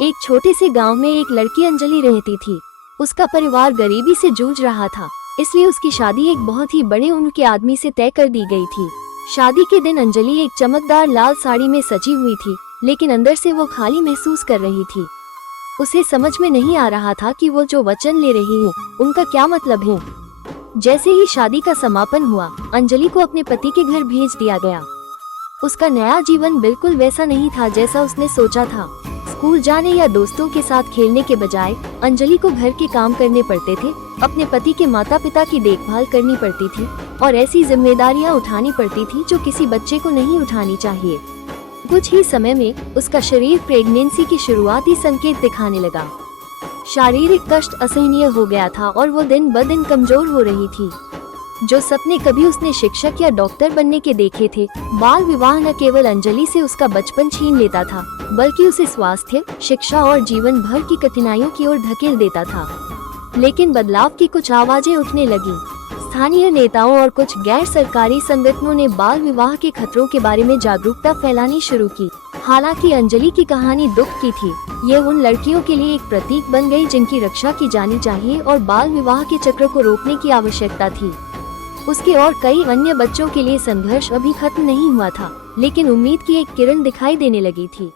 एक छोटे से गांव में एक लड़की अंजलि रहती थी। उसका परिवार गरीबी से जूझ रहा था, इसलिए उसकी शादी एक बहुत ही बड़े उम्र के आदमी से तय कर दी गई थी। शादी के दिन अंजलि एक चमकदार लाल साड़ी में सजी हुई थी, लेकिन अंदर से वो खाली महसूस कर रही थी। उसे समझ में नहीं आ रहा था कि वो जो वचन ले रही है उनका क्या मतलब है। जैसे ही शादी का समापन हुआ, अंजलि को अपने पति के घर भेज दिया गया। उसका नया जीवन बिल्कुल वैसा नहीं था जैसा उसने सोचा था। स्कूल जाने या दोस्तों के साथ खेलने के बजाय अंजलि को घर के काम करने पड़ते थे, अपने पति के माता पिता की देखभाल करनी पड़ती थी और ऐसी जिम्मेदारियां उठानी पड़ती थी जो किसी बच्चे को नहीं उठानी चाहिए। कुछ ही समय में उसका शरीर प्रेगनेंसी की शुरुआती संकेत दिखाने लगा। शारीरिक कष्ट असहनीय हो गया था और वो दिन ब दिन कमजोर हो रही थी। जो सपने कभी उसने शिक्षक या डॉक्टर बनने के देखे थे, बाल विवाह न केवल अंजलि से उसका बचपन छीन लेता था, बल्कि उसे स्वास्थ्य, शिक्षा और जीवन भर की कठिनाइयों की ओर धकेल देता था। लेकिन बदलाव की कुछ आवाजें उठने लगी। स्थानीय नेताओं और कुछ गैर सरकारी संगठनों ने बाल विवाह के खतरों के बारे में जागरूकता फैलानी शुरू की। हालांकि अंजलि की कहानी दुख की थी। ये उन लड़कियों के लिए एक प्रतीक बन गई जिनकी रक्षा की जानी चाहिए और बाल विवाह के चक्र को रोकने की आवश्यकता थी। उसके और कई अन्य बच्चों के लिए संघर्ष अभी खत्म नहीं हुआ था, लेकिन उम्मीद की एक किरण दिखाई देने लगी थी।